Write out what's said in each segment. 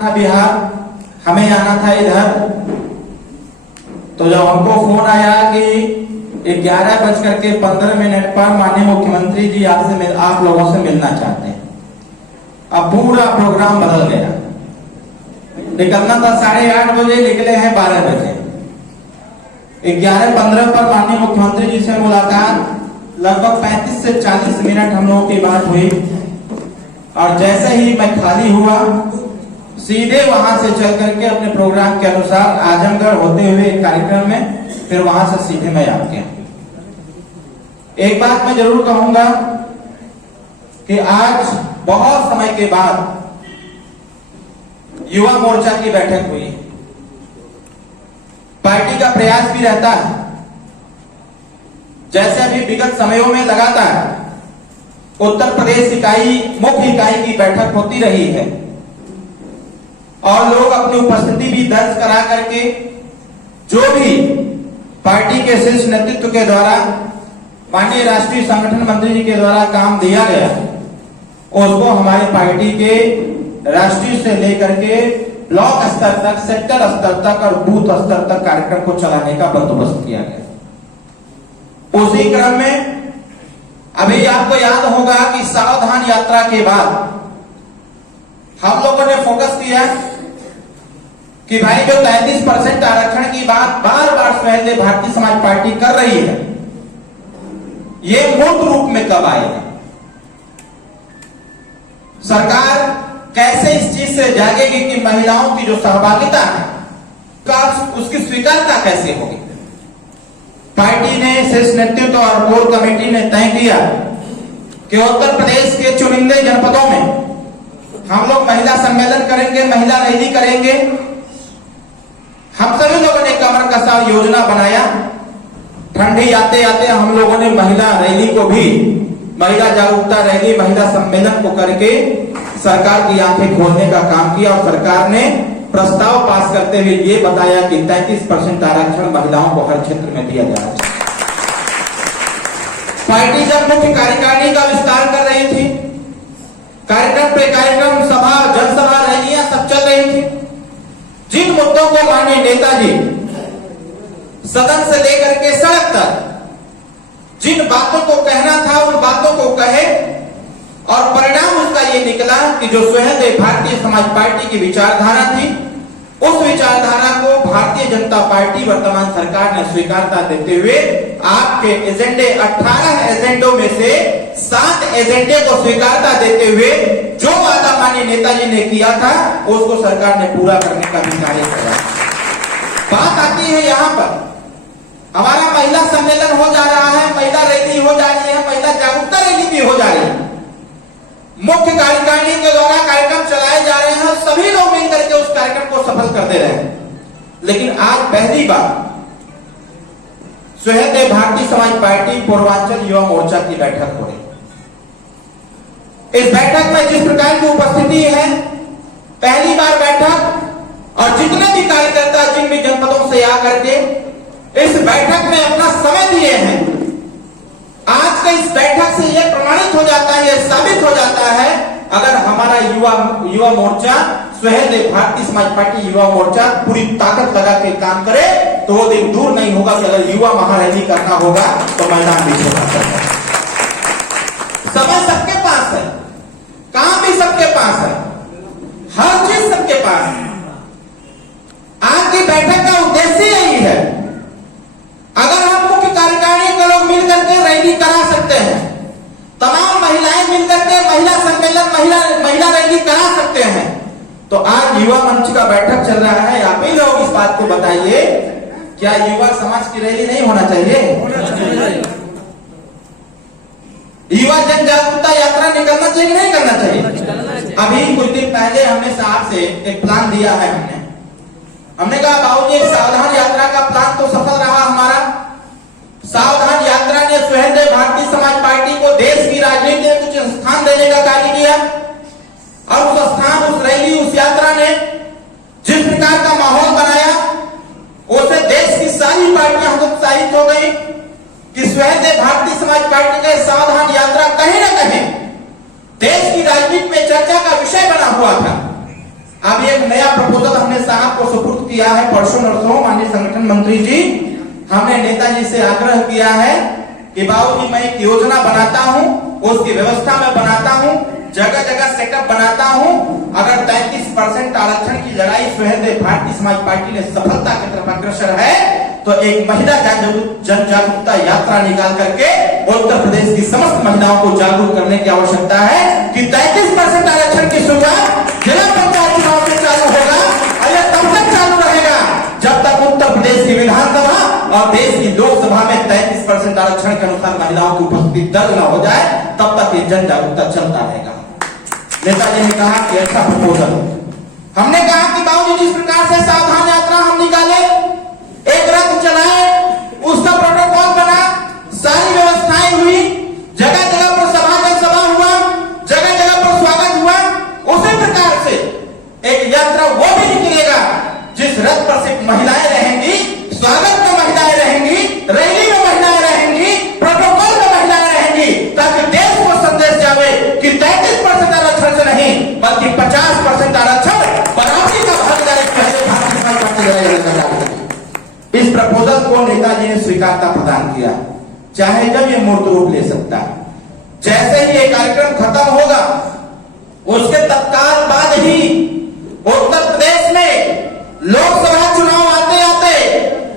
बिहार, हमें आना था इधर। तो जब हमको फोन आया कि 11:15 पर माननीय मुख्यमंत्री जी आपसे आप लोगों से मिलना चाहते हैं, अब पूरा प्रोग्राम बदल गया। निकलना था 8:30 बजे, निकले हैं 12 बजे। 11:15 पर माननीय मुख्यमंत्री जी से मुलाकात, लगभग 35 से 40 मिनट हम लोगों की बात हुई। और जैसे ही मैं खाली हुआ, सीधे वहां से चल करके अपने प्रोग्राम के अनुसार आजमगढ़ होते हुए एक कार्यक्रम में, फिर वहां से सीधे मैं आ गया। एक बात मैं जरूर कहूंगा कि आज बहुत समय के बाद युवा मोर्चा की बैठक हुई। पार्टी का प्रयास भी रहता है, जैसे अभी विगत समयों में लगातार उत्तर प्रदेश इकाई, मुख्य इकाई की बैठक होती रही है और लोग अपनी उपस्थिति भी दर्ज करा करके जो भी पार्टी के शीर्ष नेतृत्व के द्वारा, माननीय राष्ट्रीय संगठन मंत्री जी के द्वारा काम दिया गया, उसको हमारे पार्टी के राष्ट्रीय से लेकर के ब्लॉक स्तर तक, सेक्टर स्तर तक और बूथ स्तर तक कार्यक्रम को चलाने का बंदोबस्त किया गया। उसी क्रम में अभी आपको याद होगा कि सावधान यात्रा के बाद हम लोगों ने फोकस किया कि भाई जो 33% आरक्षण की बात बार बार पहले भारतीय समाज पार्टी कर रही है, ये मूर्त रूप में कब आएगा? सरकार कैसे इस चीज से जागेगी कि महिलाओं की जो सहभागिता है उसकी स्वीकारता कैसे होगी? पार्टी ने, शीर्ष नेतृत्व और कोर कमेटी ने तय किया कि उत्तर प्रदेश के चुनिंदे जनपदों में हम लोग महिला सम्मेलन करेंगे, महिला रैली करेंगे। हम सभी लोगों ने कमर कसा योजना बनाया। ठंडी आते आते हम लोगों ने महिला रैली को भी, महिला जागरूकता रैली, महिला सम्मेलन को करके सरकार की आंखें खोलने का काम किया और सरकार ने प्रस्ताव पास करते हुए ये बताया कि 33% आरक्षण महिलाओं को हर क्षेत्र में दिया जाना चाहिए। पार्टी जब मुख्य कार्यकारिणी का विस्तार कर रही थी, कार्यक्रम पे कार्यक्रम, सभा, जनसभा, रैलियां सब चल रही थी। जिन मुद्दों को माननीय नेताजी सदन से लेकर के सड़क तक जिन बातों को कहना था उन बातों को कहे और परिणाम उसका ये निकला कि जो स्वयं भारतीय समाज पार्टी की विचारधारा थी, उस विचारधारा को भारतीय जनता पार्टी वर्तमान सरकार ने स्वीकारता देते हुए आपके एजेंडे 18 एजेंडों में से 7 एजेंडे को स्वीकारता देते हुए जो वादा माननीय नेताजी ने किया था उसको सरकार ने पूरा करने का भी कार्य किया। बात आती है यहाँ पर, हमारा महिला सम्मेलन हो जा रहा है, महिला रैली हो जा रही है, महिला जागरूकता रैली भी हो जा रही है, मुख्य कार्यकारिणी के द्वारा कार्यक्रम चलाए जा रहे हैं, सभी लोग मिलकर के उस कार्यक्रम को सफल कर दे रहे हैं। लेकिन आज पहली बार स्वयं भारतीय समाज पार्टी पूर्वांचल युवा मोर्चा की बैठक हो रही। इस बैठक में जिस प्रकार की उपस्थिति है, पहली बार बैठक, और जितने भी कार्यकर्ता जिन भी जनपदों से आकर के इस बैठक में अपना समय दिए हैं, आज का इस बैठक से यह प्रमाणित हो जाता है, यह साबित हो जाता है, अगर हमारा युवा मोर्चा, स्वयं भारतीय समाज पार्टी युवा मोर्चा पूरी ताकत लगा के काम करे तो वो दिन दूर नहीं होगा कि अगर युवा महारैली करना होगा तो मैदान भी छोटा करना। समय सबके पास है, काम भी सबके पास है, हर चीज सबके पास है। आज की बैठक का उद्देश्य यही है, अगर हम मुख्य कार्यकारिणी के लोग मिलकर के रैली करा सकते हैं, तमाम महिलाएं मिलकर के महिला सम्मेलन, महिला रैली करा सकते हैं, तो आज युवा मंच का बैठक चल रहा है। आप ही लोग इस बात को बताइए, क्या युवा समाज की रैली नहीं होना चाहिए? युवा जन जागरूकता यात्रा निकलना चाहिए, नहीं करना चाहिए? अभी कुछ दिन पहले हमने साहब से एक प्लान दिया है, हमने कहा बाबूजी सावधान यात्रा का प्लान तो सफल रहा हमारा। सावधान यात्रा ने स्वयं भारतीय समाज पार्टी को देश की राजनीति में कुछ स्थान देने का कार्य किया और उस स्थान, उस रैली, उस यात्रा ने जिस प्रकार का माहौल बनाया, उससे देश की सारी पार्टियां हतोत्साहित हो गई कि स्वयं भारतीय समाज पार्टी का सावधान यात्रा कहीं न कहीं देश की राजनीति में चर्चा का विषय बना हुआ था। अभी एक नया प्रपोजल हमने साहब को सुपुर्द किया है परसों नरसों। माननीय संगठन मंत्री जी, हमने नेताजी से आग्रह किया है कि बाबूजी मैं एक योजना बनाता हूं, उसकी व्यवस्था में बनाता हूं, जगह जगह सेटअप बनाता हूं। अगर 33% आरक्षण की लड़ाई सुहेलदेव भारतीय समाज पार्टी ने सफलता की तरफ अग्रसर है तो एक महिला जन जागरूकता यात्रा निकाल करके उत्तर प्रदेश की समस्त महिलाओं को जागरूक करने की आवश्यकता है कि 33% आरक्षण की शुरुआत जिला पंचायत चुनाव से चालू होगा और यह तब तक चालू रहेगा जब तक उत्तर प्रदेश की विधानसभा और देश की लोकसभा में 33% आरक्षण के अनुसार महिलाओं की उपस्थिति दर्ज न हो जाए, तब तक ये जन जागरूकता चलता रहेगा। नेताजी ने कहा कि ऐसा प्रपोजल, हमने कहा कि बाबूजी जिस प्रकार से सावधान यात्रा हम निकाले, एक रथ चलाए, उसका प्रोटोकॉल बना, सारी व्यवस्थाएं हुई, जगह जगह पर जनसभा हुआ, जगह जगह पर स्वागत हुआ, उसी प्रकार से एक यात्रा वो भी निकलेगा जिस रथ पर सिर्फ महिलाएं रहेंगी, स्वागत में महिलाएं रहेंगी, रैली में महिलाएं रहेंगी, प्रोटोकॉल में महिलाएं रहेंगी, ताकि देश को संदेश जावे कि 33% आरक्षण से नहीं बल्कि 50% आरक्षण बराबरी का भागीदारी इस प्रपोजल को नेताजी ने स्वीकारता प्रदान किया, चाहे जब ये मूर्त रूप ले सकता है। जैसे ही ये कार्यक्रम खत्म होगा उसके तत्काल बाद ही उत्तर प्रदेश में लोकसभा चुनाव आते आते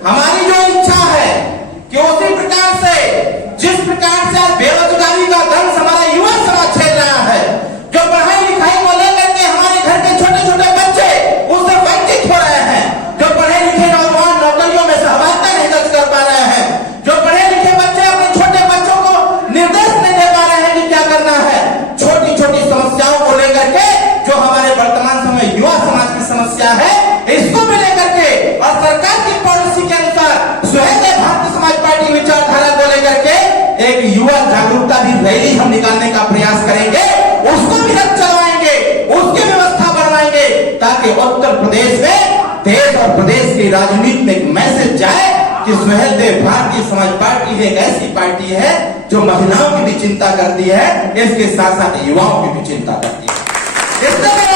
हमारी जो इच्छा है कि उसी प्रकार से जिस प्रकार से बेरोजगारी का दंश हमारा युवा समाज झेल रहा है, जो पढ़ाई लिखाई को लेकर के हमारे घर के छोटे छोटे बच्चे उससे वंचित हो रहे हैं, जो पढ़े लिखे नौजवान नौकरियों में सहभागिता नहीं दर्ज कर पा रहे हैं, जो पढ़े लिखे बच्चे अपने छोटे बच्चों को निर्देश नहीं दे पा रहे हैं कि क्या करना है, छोटी छोटी समस्याओं को लेकर के जो हमारे वर्तमान समय युवा समाज की समस्या है, इसको भी लेकर के और सरकार की पॉलिसी के अनुसार सुहेलदेव भारतीय समाज पार्टी विचारधारा को लेकर के एक युवा जागरूकता भी रैली हम निकालने का प्रयास करेंगे, उसको भी रथ चलवाएंगे, उसकी व्यवस्था बनवाएंगे ताकि उत्तर प्रदेश में देश और प्रदेश की राजनीति में एक मैसेज जाए कि सुहेलदेव भारतीय समाज पार्टी एक ऐसी पार्टी है जो महिलाओं की भी चिंता करती है, इसके साथ साथ युवाओं की भी चिंता करती है। इसलिए